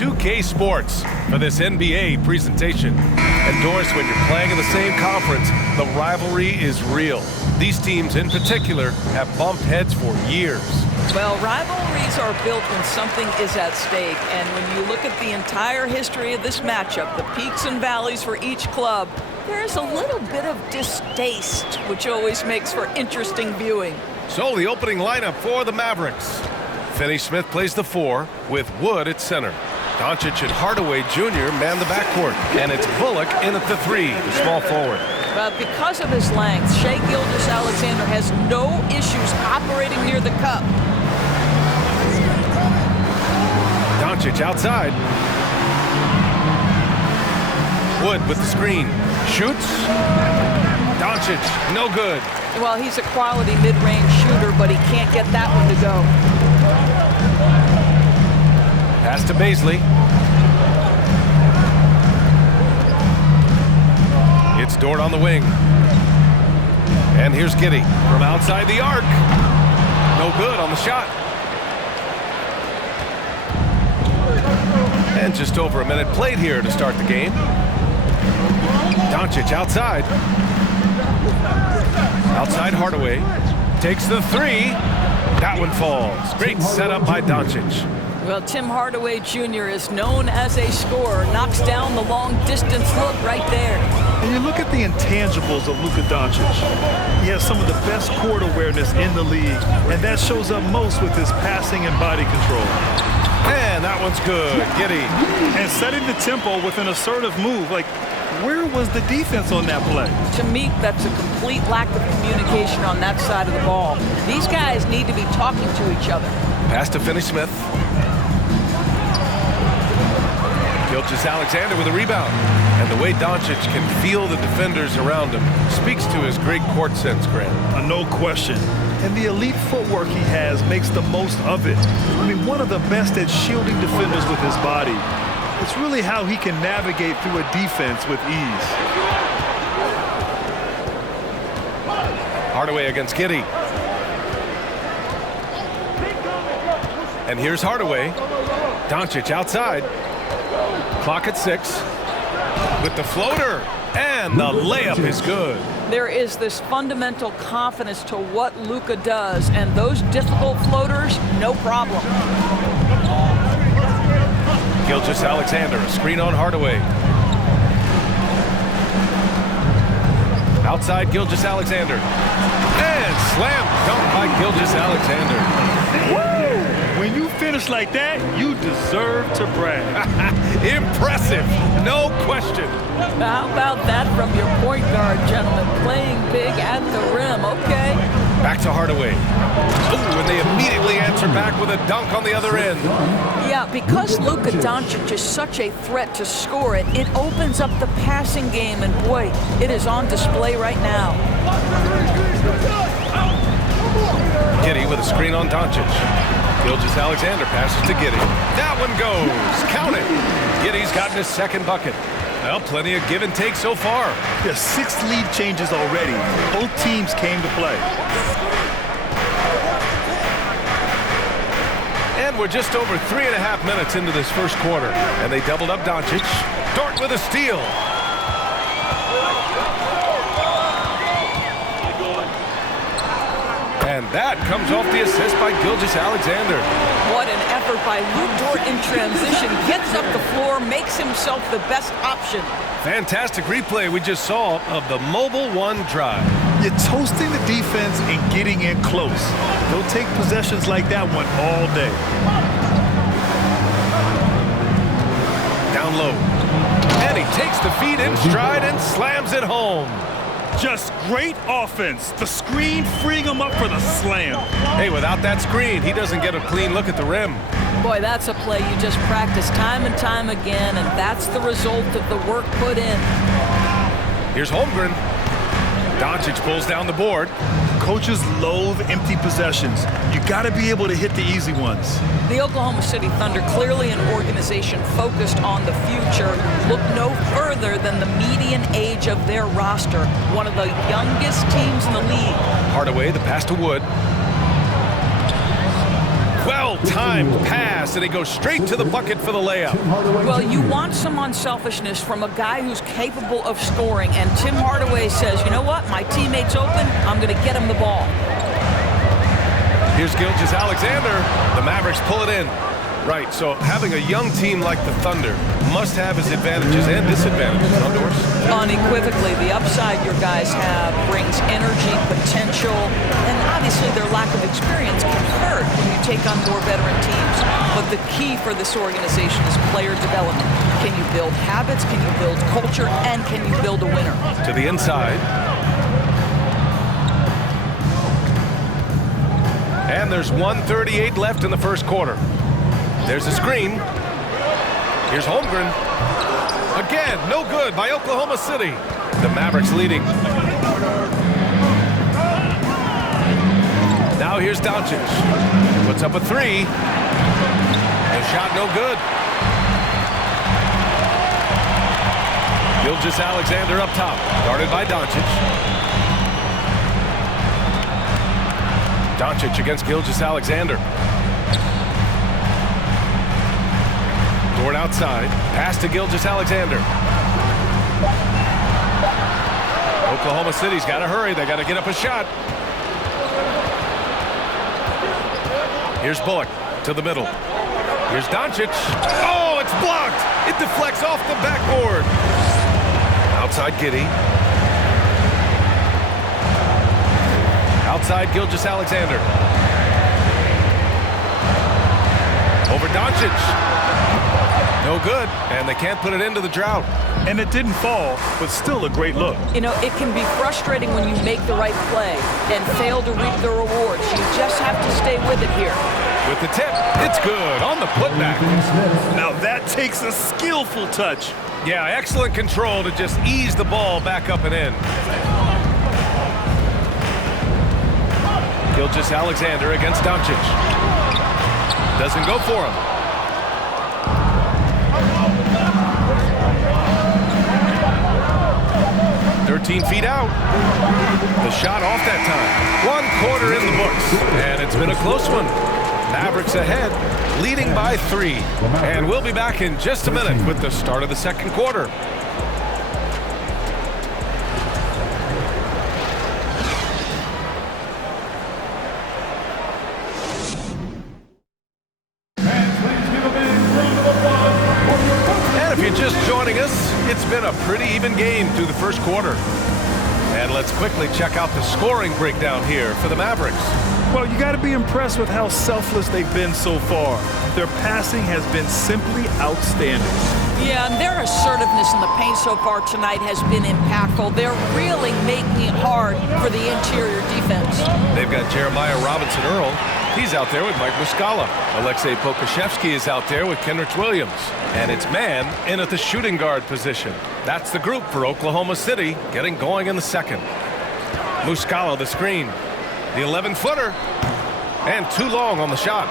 2K Sports for this NBA presentation. Endorsed when you're playing in the same conference, the rivalry is real. These teams in particular have bumped heads for years. Well, rivalries are built when something is at stake. And when you look at the entire history of this matchup, the peaks and valleys for each club, there's a little bit of distaste, which always makes for interesting viewing. So the opening lineup for the Mavericks. Finney-Smith plays the 4 with Wood at center. Doncic and Hardaway Jr. man the backcourt. And it's Bullock in at the 3, the small forward. But because of his length, Shai Gilgeous-Alexander has no issues operating near the cup. Doncic outside. Wood with the screen. Shoots. Doncic, no good. Well, he's a quality mid-range shooter, but he can't get that one to go. Pass to Baisley. It's Dort on the wing. And here's Giddey from outside the arc. No good on the shot. And just over a minute played here to start the game. Doncic outside. Outside Hardaway. Takes the 3. That one falls. Great setup by Doncic. Well, Tim Hardaway Jr. is known as a scorer. Knocks down the long-distance look right there. And you look at the intangibles of Luka Doncic. He has some of the best court awareness in the league, and that shows up most with his passing and body control. And that one's good. Giddey. And setting the tempo with an assertive move. Like, where was the defense on that play? To me, that's a complete lack of communication on that side of the ball. These guys need to be talking to each other. Pass to Finney-Smith. Gilgeous-Alexander with a rebound. And the way Doncic can feel the defenders around him speaks to his great court sense, Grant. No question. And the elite footwork he has makes the most of it. I mean, one of the best at shielding defenders with his body. It's really how he can navigate through a defense with ease. Hardaway against Giddey. And here's Hardaway. Doncic outside. Clock at 6. With the floater. And the layup is good. There is this fundamental confidence to what Luka does, and those difficult floaters, no problem. Gilgeous-Alexander, a screen on Hardaway. Outside Gilgeous-Alexander. And slam dunk by Gilgeous-Alexander. Woo! When you finish like that, you deserve to brag. Impressive, no question. How about that from your point guard, gentlemen? Playing big at the rim, okay. Back to Hardaway. Ooh, and they immediately answer back with a dunk on the other end. Yeah, because Luka Doncic is such a threat to score it, it opens up the passing game, and boy, it is on display right now. Giddey with a screen on Doncic. Gilgeous-Alexander passes to Giddey. That one goes. Count it. Giddey's gotten his second bucket. Well, plenty of give and take so far. There's 6 lead changes already. Both teams came to play. And we're just over 3.5 minutes into this first quarter. And they doubled up Doncic. Dort with a steal. And that comes off the assist by Gilgeous-Alexander. What an effort by Lu Dort in transition. Gets up the floor, makes himself the best option. Fantastic replay we just saw of the mobile 1 drive. You're toasting the defense and getting in close. They'll take possessions like that one all day. Down low. And he takes the feed in stride and slams it home. Just great offense. The screen freeing him up for the slam. Hey, without that screen, he doesn't get a clean look at the rim. Boy, that's a play you just practice time and time again, and that's the result of the work put in. Here's Holmgren. Doncic pulls down the board. Coaches loathe empty possessions. You got to be able to hit the easy ones. The Oklahoma City Thunder, clearly an organization focused on the future, look no further than the median age of their roster. One of the youngest teams in the league. Hardaway, the pass to Wood. Well-timed pass, and he goes straight to the bucket for the layup. Well, you want some unselfishness from a guy who's capable of scoring, and Tim Hardaway says, you know what, my teammate's open, I'm going to get him the ball. Here's Gilgeous-Alexander. The Mavericks pull it in. Right, so having a young team like the Thunder must have its advantages and disadvantages, huh, Doris? Unequivocally, the upside your guys have brings energy, potential, and obviously their lack of experience can hurt when you take on more veteran teams. But the key for this organization is player development. Can you build habits, can you build culture, and can you build a winner? To the inside. And there's 1:38 left in the first quarter. There's a screen. Here's Holmgren. Again, no good by Oklahoma City. The Mavericks leading. Now here's Doncic. Puts up a three. The shot no good. Gilgeous-Alexander up top. Guarded by Doncic. Doncic against Gilgeous-Alexander. Dort outside. Pass to Gilgeous-Alexander. Oklahoma City's got to hurry. They got to get up a shot. Here's Bullock to the middle. Here's Doncic. Oh, it's blocked. It deflects off the backboard. Outside Giddey. Outside Gilgeous-Alexander. Over Doncic. No good, and they can't put it into the drought. And it didn't fall, but still a great look. You know, it can be frustrating when you make the right play and fail to reap the rewards. You just have to stay with it here. With the tip, it's good on the putback. Now that takes a skillful touch. Yeah, excellent control to just ease the ball back up and in. Gilgeous-Alexander against Doncic. Doesn't go for him. 13 feet out. The shot off that time. 1 quarter in the books, and it's been a close one. Mavericks ahead, leading by 3. And we'll be back in just a minute with the start of the second quarter. And if you're just joining us, it's been a pretty even game through the first quarter. And let's quickly check out the scoring breakdown here for the Mavericks. Well, you got to be impressed with how selfless they've been so far. Their passing has been simply outstanding. Yeah, and their assertiveness in the paint so far tonight has been impactful. They're really making it hard for the interior defense. They've got Jeremiah Robinson-Earl. He's out there with Mike Muscala. Alexei Pokusevski is out there with Kenrich Williams. And it's man in at the shooting guard position. That's the group for Oklahoma City, getting going in the second. Muscala the screen. The 11-footer. And too long on the shot.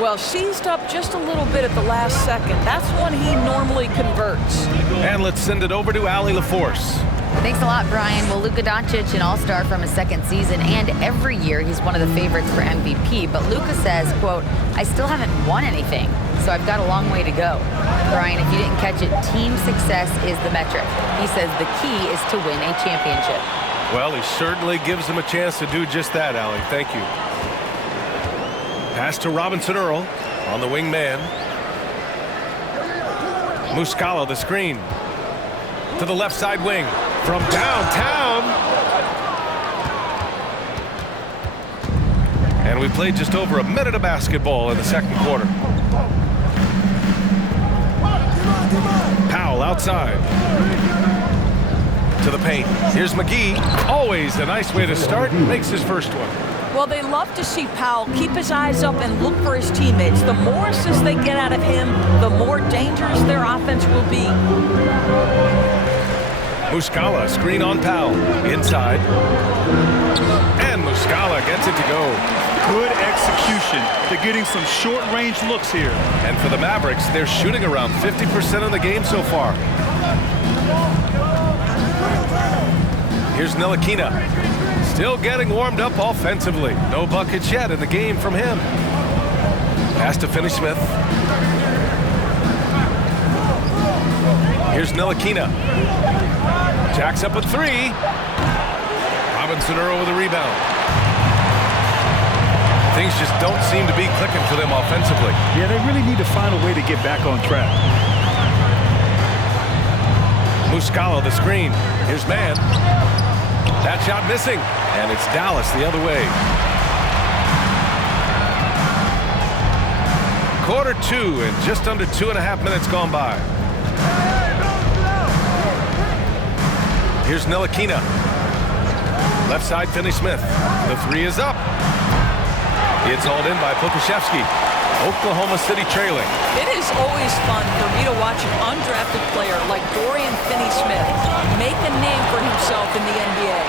Well, seized up just a little bit at the last second. That's when he normally converts. And let's send it over to Allie LaForce. Thanks a lot, Brian. Well, Luka Doncic, an all-star from his second season, and every year he's one of the favorites for MVP. But Luka says, quote, I still haven't won anything, so I've got a long way to go. Brian, if you didn't catch it, team success is the metric. He says the key is to win a championship. Well, he certainly gives them a chance to do just that, Allie. Thank you. Pass to Robinson-Earl on the wing man. Muscala the screen. To the left side wing. From downtown. And we played just over a minute of basketball in the second quarter. Powell outside. To the paint. Here's McGee. Always a nice way to start. Makes his first one. Well, they love to see Powell keep his eyes up and look for his teammates. The more assists they get out of him, the more dangerous their offense will be. Muscala, screen on Powell. Inside. And Muscala gets it to go. Good execution. They're getting some short-range looks here. And for the Mavericks, they're shooting around 50% of the game so far. Here's Ntilikina. Still getting warmed up offensively. No buckets yet in the game from him. Pass to Finney-Smith. Here's Ntilikina. Jacks up a three. Robinson Earl with a rebound. Things just don't seem to be clicking for them offensively. Yeah, they really need to find a way to get back on track. Muscala the screen. Here's Mann. That shot missing. And it's Dallas the other way. Quarter two and just under 2.5 minutes gone by. Here's Ntilikina. Left side, Finney-Smith. The three is up. It's hauled in by Pokusevski. Oklahoma City trailing. It is always fun for me to watch an undrafted player like Dorian Finney-Smith make a name for himself in the NBA.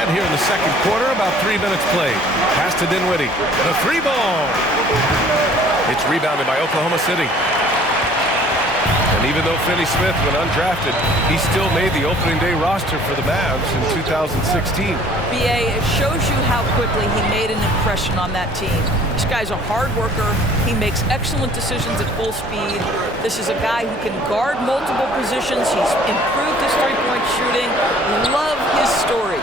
And here in the second quarter, about 3 minutes played. Pass to Dinwiddie. The three ball. It's rebounded by Oklahoma City. And even though Finney-Smith went undrafted, he still made the opening day roster for the Mavs in 2016. BA, it shows you how quickly he made an impression on that team. This guy's a hard worker. He makes excellent decisions at full speed. This is a guy who can guard multiple positions. He's improved his three-point shooting. Love his story.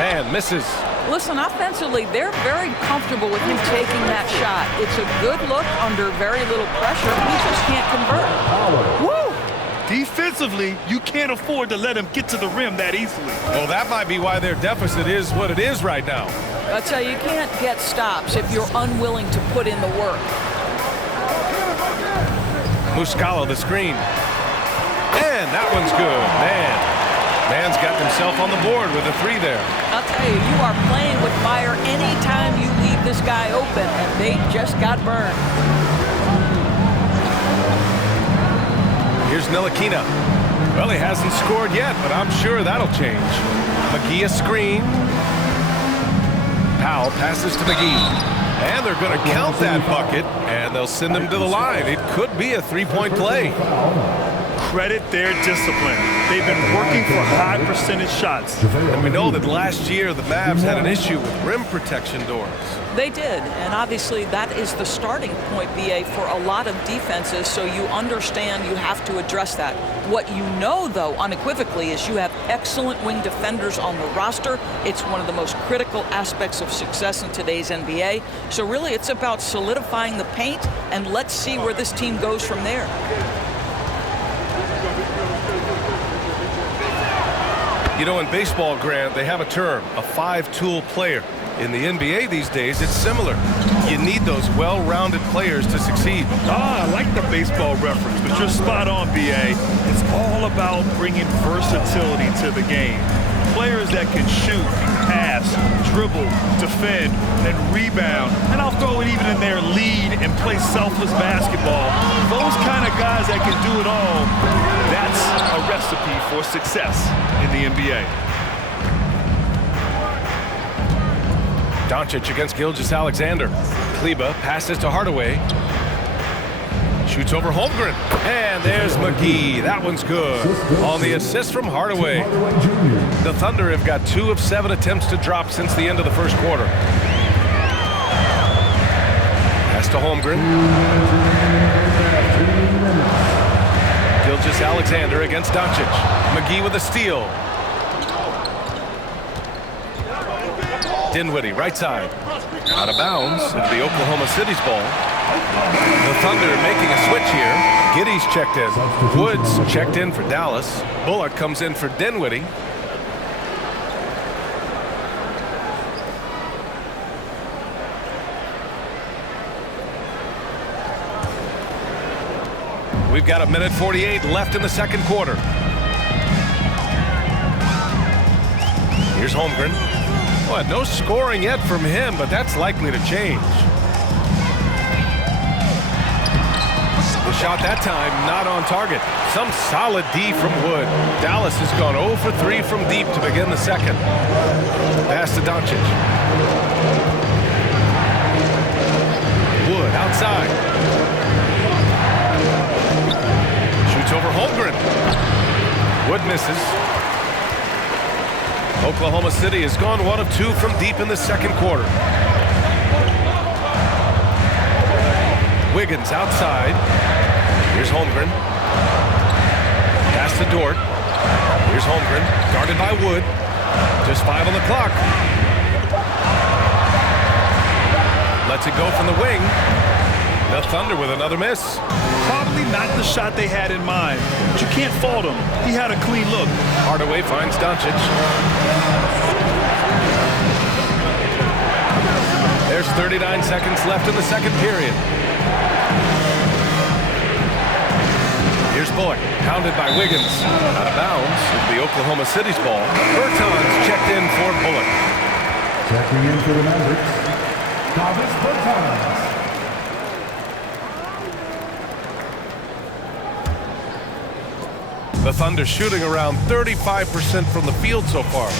Man misses. Listen, offensively, they're very comfortable with him taking that shot. It's a good look under very little pressure. He just can't convert. Woo! Defensively, you can't afford to let him get to the rim that easily. Well, that might be why their deficit is what it is right now. I tell you, you can't get stops if you're unwilling to put in the work. Muscala the screen. And that one's good. Mann's got himself on the board with a three there. I'll tell you, you are playing with fire anytime you leave this guy open, and they just got burned. Here's Ntilikina. Well, he hasn't scored yet, but I'm sure that'll change. McGee a screen. Powell passes to McGee. And they're going to count that bucket, and they'll send him to the line. It could be a three-point play. Credit their discipline. They've been working for high percentage shots. And we know that last year the Mavs had an issue with rim protection doors. They did, and obviously that is the starting point, BA, for a lot of defenses, so you understand you have to address that. What you know, though, unequivocally, is you have excellent wing defenders on the roster. It's one of the most critical aspects of success in today's NBA. So really, it's about solidifying the paint, and let's see where this team goes from there. You know, in baseball, Grant, they have a term, a five-tool player. In the NBA these days, it's similar. You need those well-rounded players to succeed. I like the baseball reference, but you're spot on, BA. It's all about bringing versatility to the game. Players that can shoot, pass, dribble, defend, and rebound. And I'll throw it even in there, lead and play selfless basketball. Those kind of guys that can do it all, that's a recipe for success in the NBA. Doncic against Gilgeous-Alexander. Kleba passes to Hardaway. Shoots over Holmgren. And there's McGee. That one's good. On the assist from Hardaway. The Thunder have got 2 of 7 attempts to drop since the end of the first quarter. Pass to Holmgren. Gilgeous-Alexander against Doncic. McGee with a steal. Dinwiddie, right side. Out of bounds into the Oklahoma City's ball. The Thunder making a switch here. Giddey's checked in. Woods checked in for Dallas. Bullock comes in for Dinwiddie. We've got 1:48 left in the second quarter. Here's Holmgren. Well, no scoring yet from him, but that's likely to change. The shot that time not on target. Some solid D from Wood. Dallas has gone 0 for 3 from deep to begin the second. Pass to Doncic. Wood outside. Shoots over Holmgren. Wood misses. Oklahoma City has gone 1 of 2 from deep in the second quarter. Wiggins outside. Here's Holmgren. Pass to Dort. Here's Holmgren, guarded by Wood. Just 5 on the clock. Lets it go from the wing. The Thunder with another miss. Probably not the shot they had in mind, but you can't fault him. He had a clean look. Hardaway finds Doncic. There's 39 seconds left in the second period. Here's Bullock, pounded by Wiggins. Out of bounds, it'll be Oklahoma City's ball. Bertans checked in for Bullock. Checking in for the Mavericks, Bertans. The Thunder shooting around 35% from the field so far.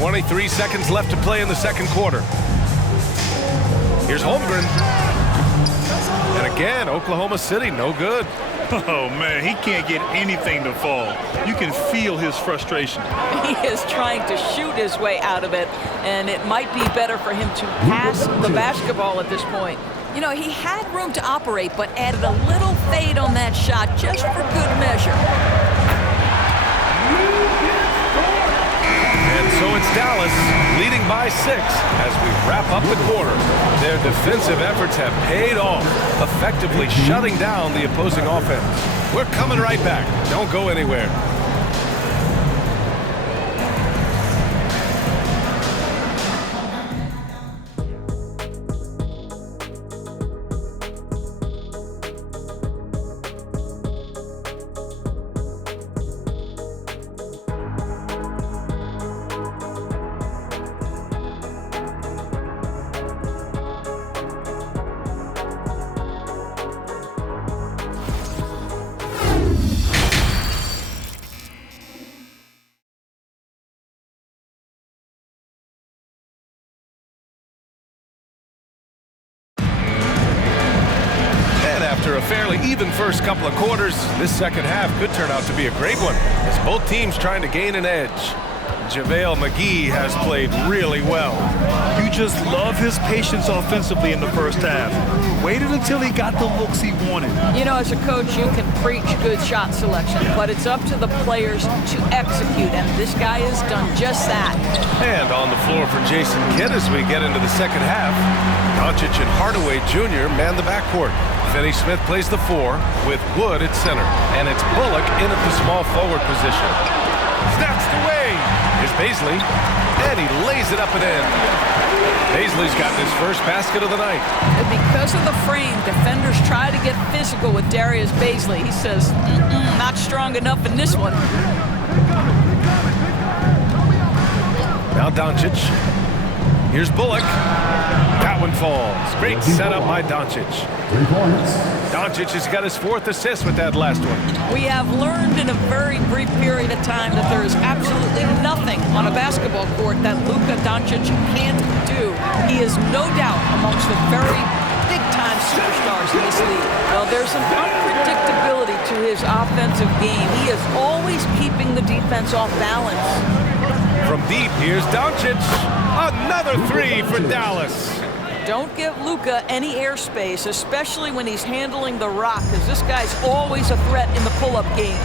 23 seconds left to play in the second quarter. Here's Holmgren. And again, Oklahoma City, no good. Oh, man, he can't get anything to fall. You can feel his frustration. He is trying to shoot his way out of it, and it might be better for him to pass the basketball at this point. You know, he had room to operate, but added a little fade on that shot just for good measure. And so it's Dallas leading by 6 as we wrap up the quarter. Their defensive efforts have paid off, effectively shutting down the opposing offense. We're coming right back. Don't go anywhere. After a fairly even first couple of quarters, this second half could turn out to be a great one as both teams trying to gain an edge. JaVale McGee has played really well. You just love his patience offensively in the first half. Waited until he got the looks he wanted. You know, as a coach, you can preach good shot selection, but it's up to the players to execute, and this guy has done just that. And on the floor for Jason Kidd as we get into the second half, Doncic and Hardaway Jr. man the backcourt. Finney Smith plays the 4 with Wood at center, and it's Bullock in at the small forward position. Snatched away. Here's Bazley, and he lays it up and in. Bazley's got his first basket of the night. And because of the frame, defenders try to get physical with Darius Bazley. He says, not strong enough in this one. Now Doncic. Here's Bullock. That one falls. Great setup by Doncic. 3 points. Doncic has got his 4th assist with that last one. We have learned in a very brief period of time that there is absolutely nothing on a basketball court that Luka Doncic can't do. He is no doubt amongst the very big-time superstars in this league. Well, there's an unpredictability to his offensive game. He is always keeping the defense off balance. From deep, here's Doncic. Another 3 for Dallas. Don't give Luka any airspace, especially when he's handling the rock, because this guy's always a threat in the pull-up game.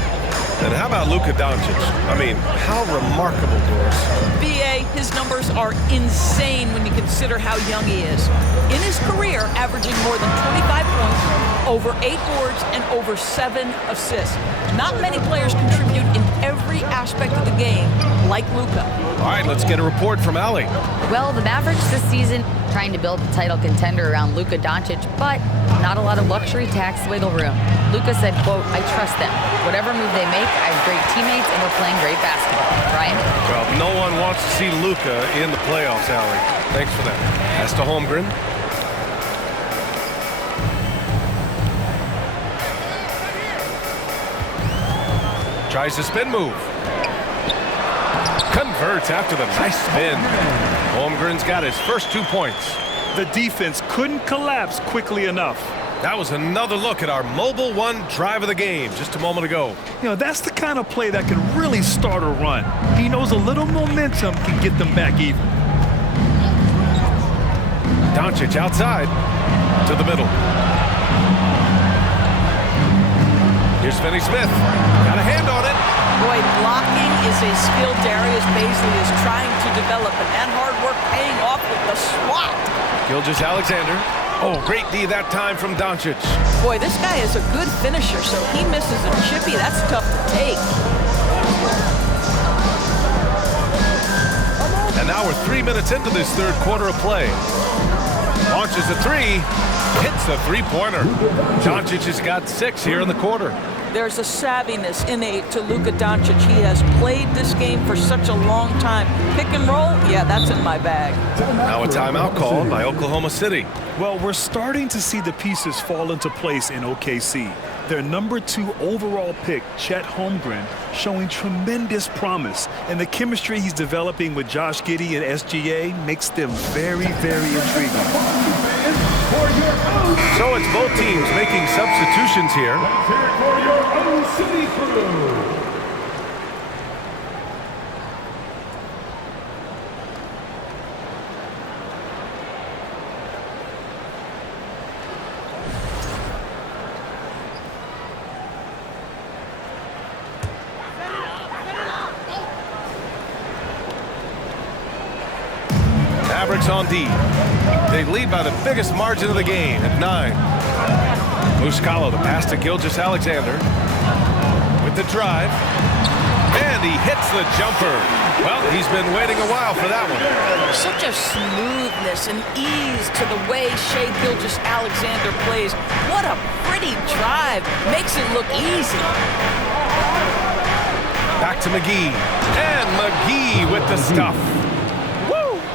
And how about Luka Doncic? I mean, how remarkable, Doris. BA, his numbers are insane when you consider how young he is. In his career, averaging more than 25 points, over 8 boards, and over 7 assists. Not many players contribute in every aspect of the game like Luka. All right, let's get a report from Allie. Well, the Mavericks this season trying to build a title contender around Luka Doncic, but not a lot of luxury tax wiggle room. Luka said, quote, I trust them. Whatever move they make, I have great teammates and we're playing great basketball. Ryan? Well, no one wants to see Luka in the playoffs, Allie. Thanks for that. Pass to Holmgren. Tries to spin move. Converts after the nice spin. Holmgren's got his first 2 points. The defense couldn't collapse quickly enough. That was another look at our Mobile One drive of the game just a moment ago. You know, that's the kind of play that can really start a run. He knows a little momentum can get them back even. Doncic outside to the middle. Here's Finney Smith. Got a hand on it. Boy, blocking is a skill Darius Bazley is trying to develop, and that hard work paying off with the swat. Gilgeous-Alexander. Oh, great D that time from Doncic. Boy, this guy is a good finisher, so he misses a chippy. That's tough to take. And now we're 3 minutes into this third quarter of play. Launches a three, hits a three-pointer. Doncic has got 6 here in the quarter. There's a savviness innate to Luka Doncic. He has played this game for such a long time. Pick and roll, yeah, that's in my bag. Now a timeout called by Oklahoma City. Well, we're starting to see the pieces fall into place in OKC. Their number 2 overall pick, Chet Holmgren, showing tremendous promise. And the chemistry he's developing with Josh Giddey and SGA makes them very, very intriguing. So it's both teams making substitutions here. For your own city crew. Mavericks on D. They lead by the biggest margin of the game at 9. Muscala, the pass to Gilgeous-Alexander with the drive. And he hits the jumper. Well, he's been waiting a while for that one. Such a smoothness and ease to the way Shai Gilgeous-Alexander plays. What a pretty drive. Makes it look easy. Back to McGee. And McGee with the stuff.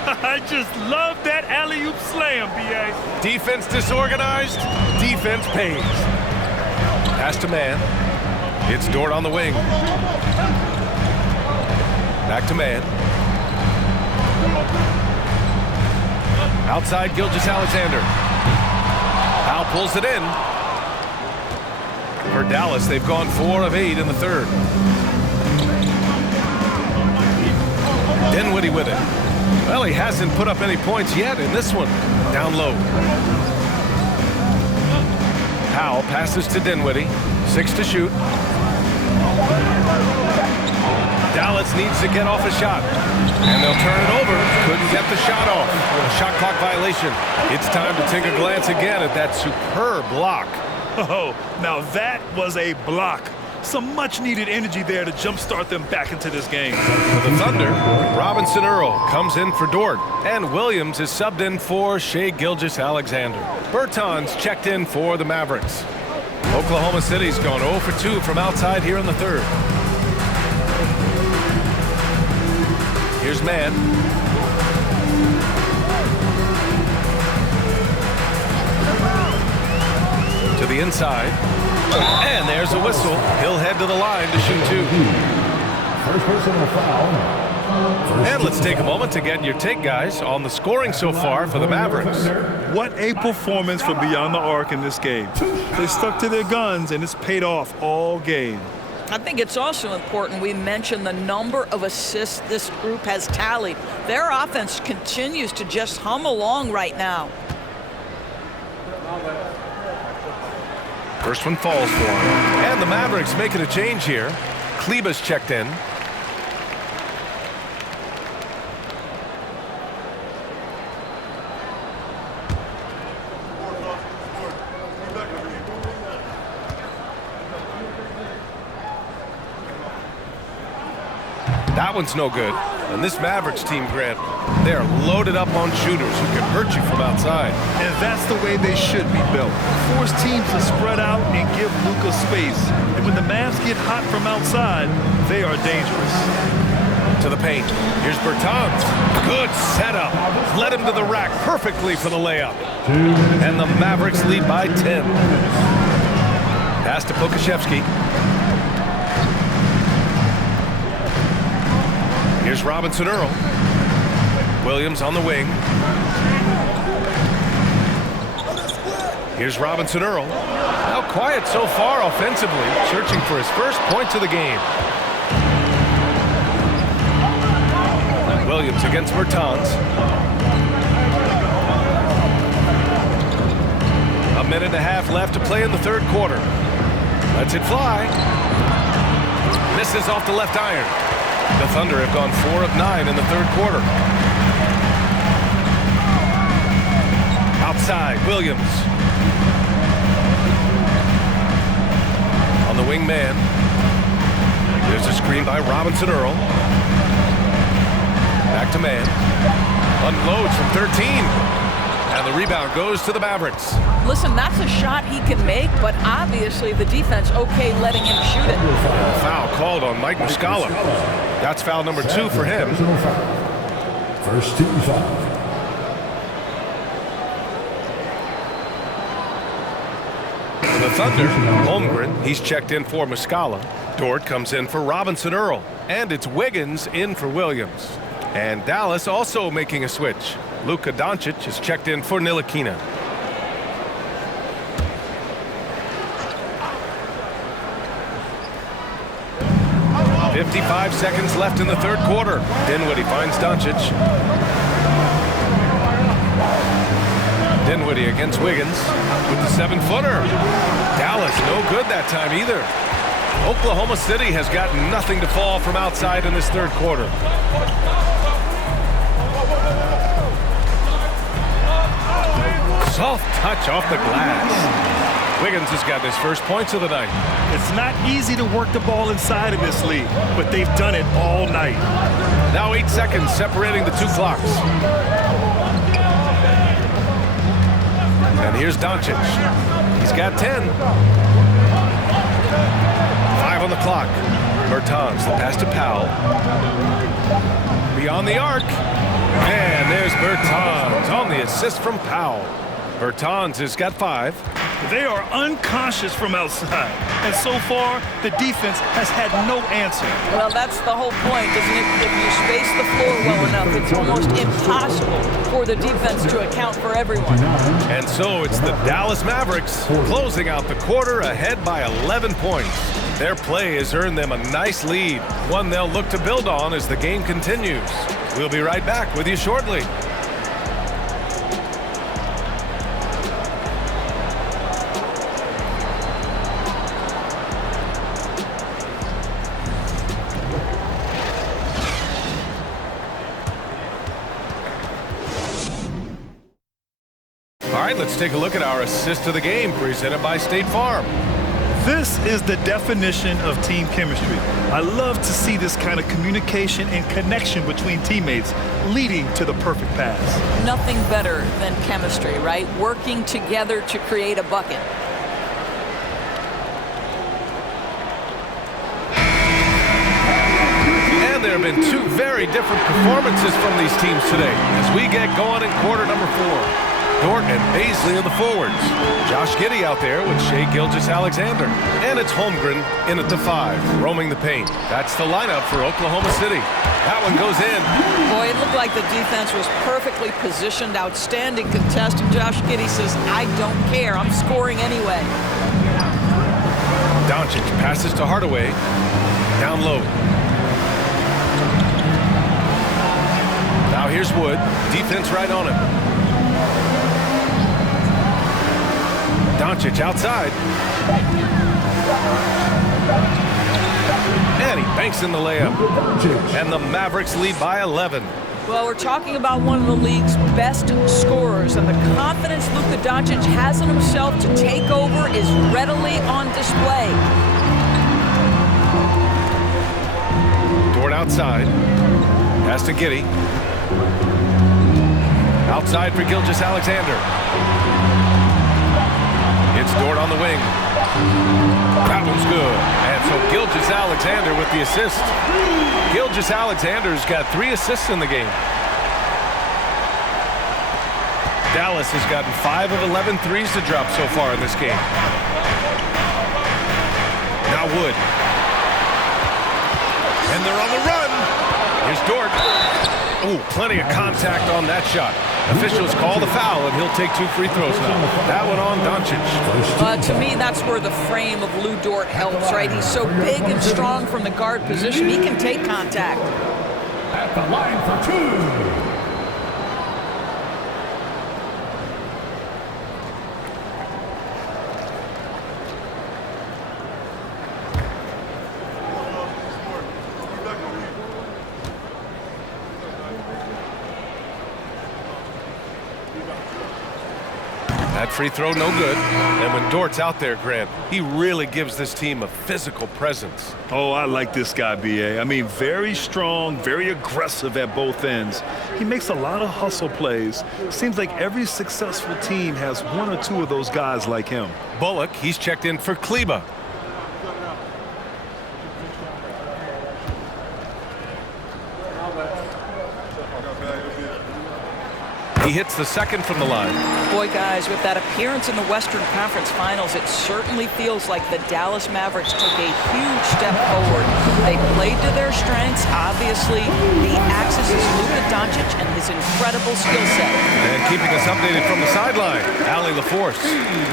I just love that alley-oop slam, B.A. Defense disorganized, defense pays. Pass to man. It's Dort on the wing. Back to man. Outside Gilgeous-Alexander. Powell pulls it in. For Dallas, they've gone 4 of 8 in the third. Dinwiddie with it. Well, he hasn't put up any points yet in this one. Down low. Powell passes to Dinwiddie. 6 to shoot. Dallas needs to get off a shot. And they'll turn it over. Couldn't get the shot off. A shot clock violation. It's time to take a glance again at that superb block. Oh, now that was a block. Some much-needed energy there to jumpstart them back into this game. For the Thunder, Robinson Earl comes in for Dort, and Williams is subbed in for Shai Gilgeous-Alexander. Bertans checked in for the Mavericks. Oklahoma City's gone 0 for 2 from outside here in the third. Here's Mann. To the inside. And there's a whistle. He'll head to the line to shoot 2. First personal foul. And let's take a moment to get your take, guys, on the scoring so far for the Mavericks. What a performance for Beyond the Arc in this game. They stuck to their guns, and it's paid off all game. I think it's also important we mention the number of assists this group has tallied. Their offense continues to just hum along right now. First one falls for him. And the Mavericks making a change here. Kleba's checked in. That one's no good. And this Mavericks team, Grant, they are loaded up on shooters who can hurt you from outside. And that's the way they should be built. Force teams to spread out and give Luka space. And when the Mavs get hot from outside, they are dangerous. To the paint. Here's Bertans. Good setup. Led him to the rack perfectly for the layup. And the Mavericks lead by 10. Pass to Pokashevsky. Here's Robinson Earl. Williams on the wing. Here's Robinson Earl. Now quiet so far offensively, searching for his first points of the game. Williams against Bertans. A minute and a half left to play in the third quarter. Lets it fly. Misses off the left iron. The Thunder have gone 4 of 9 in the third quarter. Outside, Williams. On the wing man. There's a screen by Robinson Earl. Back to man. Unloads from 13. And the rebound goes to the Mavericks. Listen, that's a shot he can make, but obviously the defense okay letting him shoot it. Foul called on Mike Muscala. That's foul number 2 for him. First team foul. The Thunder, Holmgren, he's checked in for Muscala. Dort comes in for Robinson Earl. And it's Wiggins in for Williams. And Dallas also making a switch. Luka Doncic is checked in for Ntilikina. "55 seconds left in the third quarter. Dinwiddie finds Doncic. Dinwiddie against Wiggins with the 7-footer. Dallas no good that time either. Oklahoma City has got nothing to fall from outside in this third quarter. Soft touch off the glass. Wiggins has got his first points of the night. It's not easy to work the ball inside of this league, but they've done it all night. Now 8 seconds separating the two clocks. And here's Doncic. He's got 10. 5 on the clock. Bertans, the pass to Powell. Beyond the arc. And there's Bertans on the assist from Powell. Bertans has got 5. They are unconscious from outside, and so far the defense has had no answer. Well, that's the whole point, isn't it? If you space the floor well enough, it's almost impossible for the defense to account for everyone. And so it's the Dallas Mavericks closing out the quarter ahead by 11 points. Their play has earned them a nice lead, one they'll look to build on as the game continues. We'll be right back with you shortly. All right, let's take a look at our assist of the game presented by State Farm. This is the definition of team chemistry. I love to see this kind of communication and connection between teammates leading to the perfect pass. Nothing better than chemistry, right? Working together to create a bucket. And there have been two very different performances from these teams today as we get going in quarter number 4. Dort and Baisley are the forwards. Josh Giddey out there with Shai Gilgeous-Alexander. And it's Holmgren in at the 5, roaming the paint. That's the lineup for Oklahoma City. That one goes in. Boy, it looked like the defense was perfectly positioned. Outstanding contest. And Josh Giddey says, I don't care. I'm scoring anyway. Doncic passes to Hardaway. Down low. Now here's Wood. Defense right on him. Doncic outside. And he banks in the layup. And the Mavericks lead by 11. Well, we're talking about one of the league's best scorers, and the confidence Luka Doncic has in himself to take over is readily on display. Dort outside. Pass to Giddey. Outside for Gilgeous-Alexander. It's Dort on the wing. That one's good. And so Gilgeous-Alexander with the assist. Gilgeous-Alexander's got 3 assists in the game. Dallas has gotten 5 of 11 threes to drop so far in this game. Now Wood. And they're on the run. Here's Dort. Oh, plenty of contact on that shot. Officials call the foul, and he'll take 2 free throws now. That one on Doncic. To me, that's where the frame of Lou Dort helps, right? He's so big and strong from the guard position. He can take contact. At the line for 2. That free throw, no good. And when Dort's out there, Grant, he really gives this team a physical presence. Oh, I like this guy, B.A. I mean, very strong, very aggressive at both ends. He makes a lot of hustle plays. Seems like every successful team has 1 or 2 of those guys like him. Bullock, he's checked in for Kleba. He hits the second from the line. Boy, guys, with that appearance in the Western Conference Finals, it certainly feels like the Dallas Mavericks took a huge step forward. They played to their strengths. Obviously, the axis is Luka Doncic and his incredible skill set. And keeping us updated from the sideline, Allie LaForce.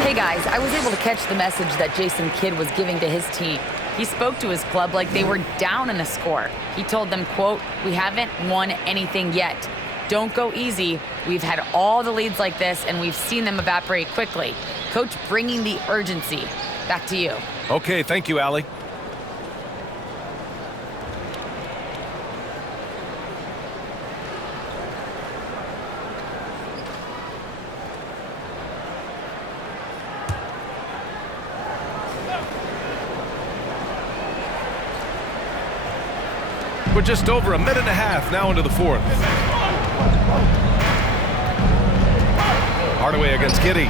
Hey, guys, I was able to catch the message that Jason Kidd was giving to his team. He spoke to his club like they were down in a score. He told them, quote, "We haven't won anything yet. Don't go easy. We've had all the leads like this, and we've seen them evaporate quickly." Coach bringing the urgency. Back to you. Okay, thank you, Allie. We're just over a minute and a half now into the fourth. Hardaway against Giddey.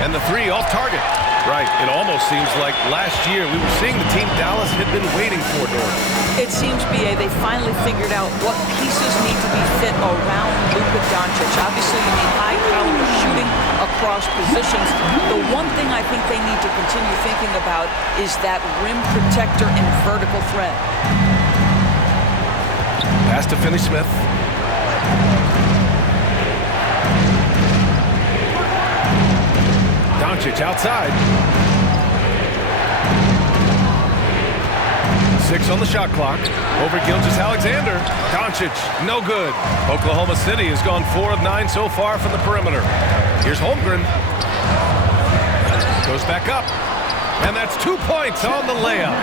And the 3 off target. Right, it almost seems like last year we were seeing the team Dallas had been waiting for, Dort. It seems, B.A., they finally figured out what pieces need to be fit around Luka Doncic. Obviously, you need high-caliber shooting across positions. The one thing I think they need to continue thinking about is that rim protector and vertical threat. Pass to Finney-Smith. Doncic outside. 6 on the shot clock. Over Gilgeous-Alexander. Doncic, no good. Oklahoma City has gone 4 of 9 so far from the perimeter. Here's Holmgren. Goes back up. And that's 2 points on the layup.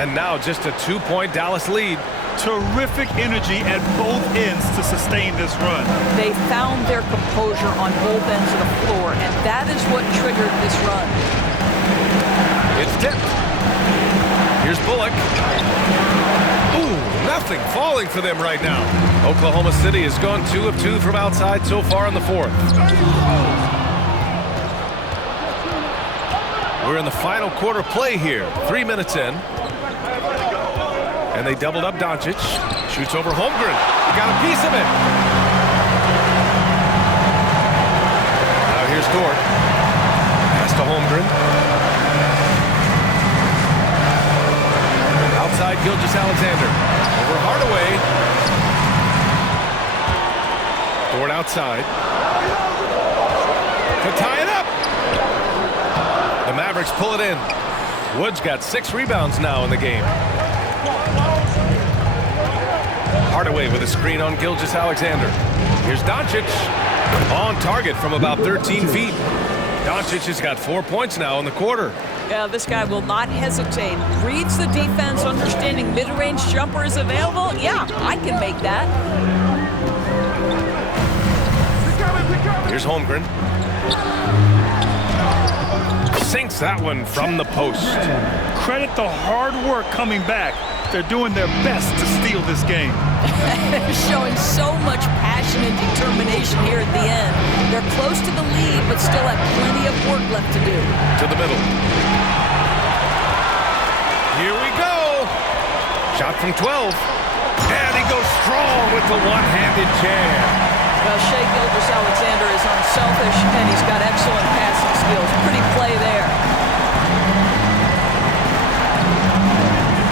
And now just a 2-point Dallas lead. Terrific energy at both ends to sustain this run. They found their composure on both ends of the floor, and that is what triggered this run. It's tipped. Here's Bullock. Ooh, nothing falling for them right now. Oklahoma City has gone 2 of 2 from outside so far in the fourth. We're in the final quarter play here. 3 minutes in. And they doubled up Doncic. Shoots over Holmgren. He got a piece of it. Now here's Dort. Pass to Holmgren. Outside Gilgeous-Alexander. Over Hardaway. Dort outside. To tie it up. The Mavericks pull it in. Wood's got 6 rebounds now in the game. Hardaway with a screen on Gilgeous-Alexander. Here's Doncic on target from about 13 feet. Doncic has got 4 points now in the quarter. Yeah, this guy will not hesitate. Reads the defense, understanding mid-range jumper is available. Yeah, I can make that. Here's Holmgren. Sinks that one from the post. Credit the hard work coming back. They're doing their best to steal this game. Showing so much passion and determination here at the end. They're close to the lead, but still have plenty of work left to do. To the middle. Here we go. Shot from 12. And he goes strong with the one-handed jam. Well, Shai Gilgeous-Alexander is unselfish, and he's got excellent passing skills. Pretty play there.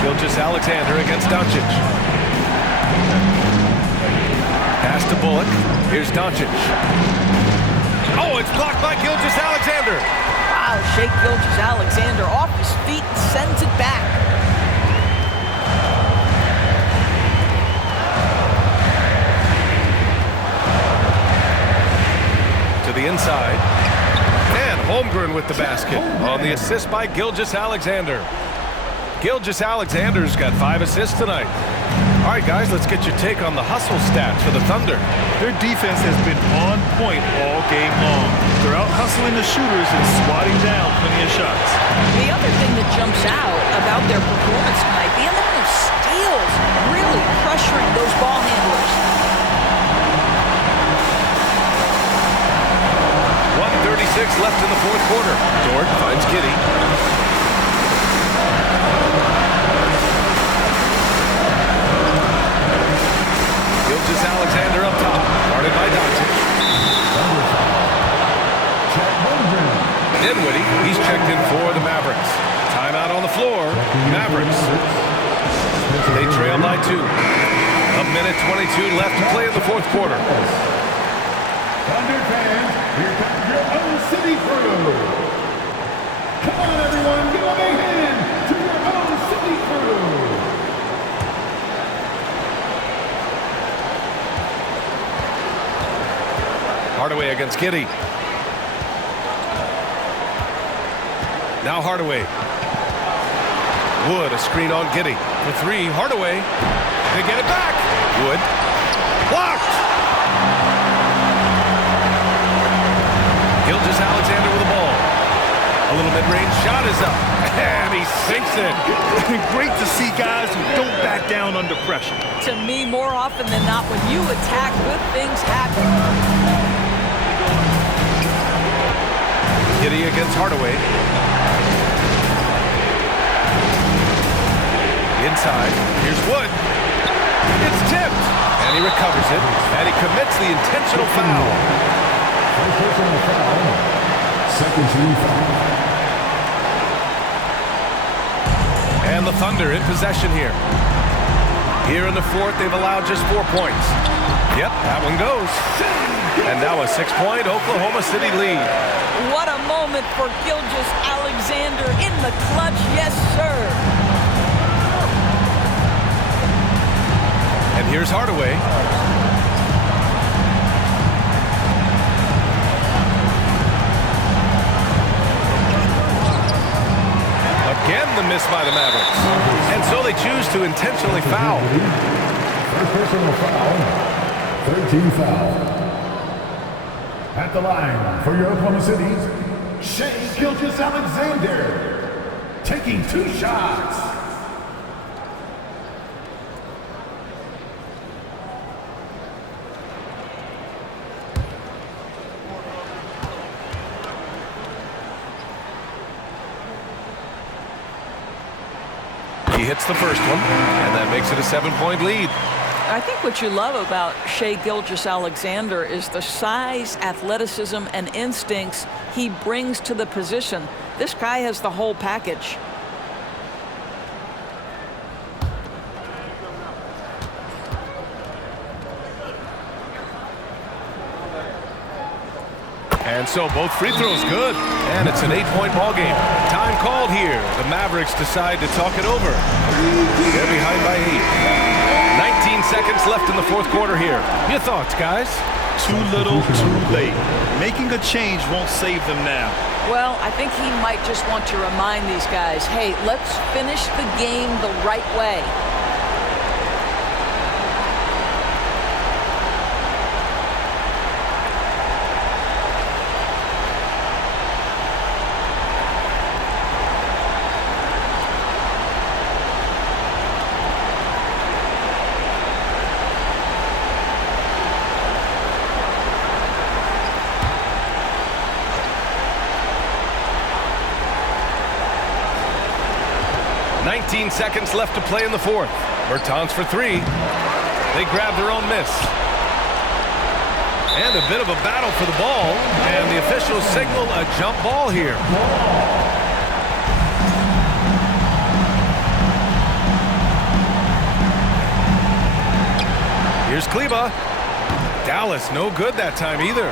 Gilgeous-Alexander against Doncic. Pass to Bullock. Here's Doncic. Oh, it's blocked by Gilgeous-Alexander. Wow, Shai Gilgeous-Alexander off his feet and sends it back. To the inside. And Holmgren with the basket on the assist by Gilgeous-Alexander. Gilgeous-Alexander's got 5 assists tonight. All right, guys, let's get your take on the hustle stats for the Thunder. Their defense has been on point all game long. They're out hustling the shooters and swatting down plenty of shots. The other thing that jumps out about their performance tonight, the amount of steals, really pressuring those ball handlers. 1:36 left in the fourth quarter. Dort finds Giddey. Gilgeous-Alexander up top, guarded by Doncic. Dinwiddie, he's checked in for the Mavericks. Timeout on the floor. Mavericks. They trail by 2. 1:22 left to play in the fourth quarter. Thunder fans, here comes your own city crew. Come on, everyone, give a big hand to your own city crew. Hardaway against Giddey. Now Hardaway. Wood, a screen on Giddey. For 3, Hardaway. They get it back. Wood. Blocked. Gilgeous-Alexander with the ball. A little mid-range shot is up. And he sinks it. Great to see guys who don't back down under pressure. To me, more often than not, when you attack, good things happen. Giddey against Hardaway. Inside. Here's Wood. It's tipped. And he recovers it. And he commits the intentional foul. First personal foul. Second team foul. And the Thunder in possession here. Here in the fourth, they've allowed just 4 points. Yep, that one goes. And now a 6-point Oklahoma City lead. What a moment for Gilgeous-Alexander in the clutch, yes, sir. And here's Hardaway. Again, the miss by the Mavericks. And so they choose to intentionally foul. First personal foul. 13 foul. At the line for your Oklahoma City, Shai Gilgeous-Alexander taking 2 shots. He hits the first one, and that makes it a 7-point lead. I think what you love about Shai Gilgeous-Alexander is the size, athleticism, and instincts he brings to the position. This guy has the whole package. And so both free throws good, and it's an 8-point ball game. Time called here. The Mavericks decide to talk it over. They're behind by 8. 19 seconds left in the fourth quarter here. Your thoughts, guys? Too little, too late. Making a change won't save them now. Well, I think he might just want to remind these guys, hey, let's finish the game the right way. Fifteen seconds left to play in the fourth. Bertans for 3. They grab their own miss. And a bit of a battle for the ball. And the officials signal a jump ball here. Here's Kleba. Dallas no good that time either.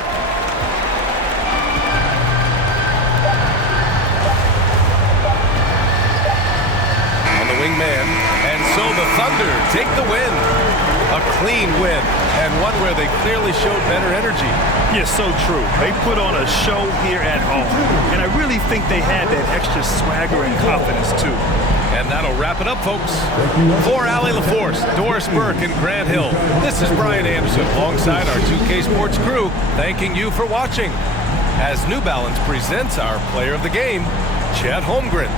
On the wingman, and so the Thunder take the win. A clean win, and one where they clearly showed better energy. Yeah, so true. They put on a show here at home, and I really think they had that extra swagger and confidence too. And that'll wrap it up, folks. For Allie LaForce, Doris Burke, and Grant Hill, this is Brian Anderson alongside our 2K Sports crew, thanking you for watching as New Balance presents our player of the game, Chet Holmgren.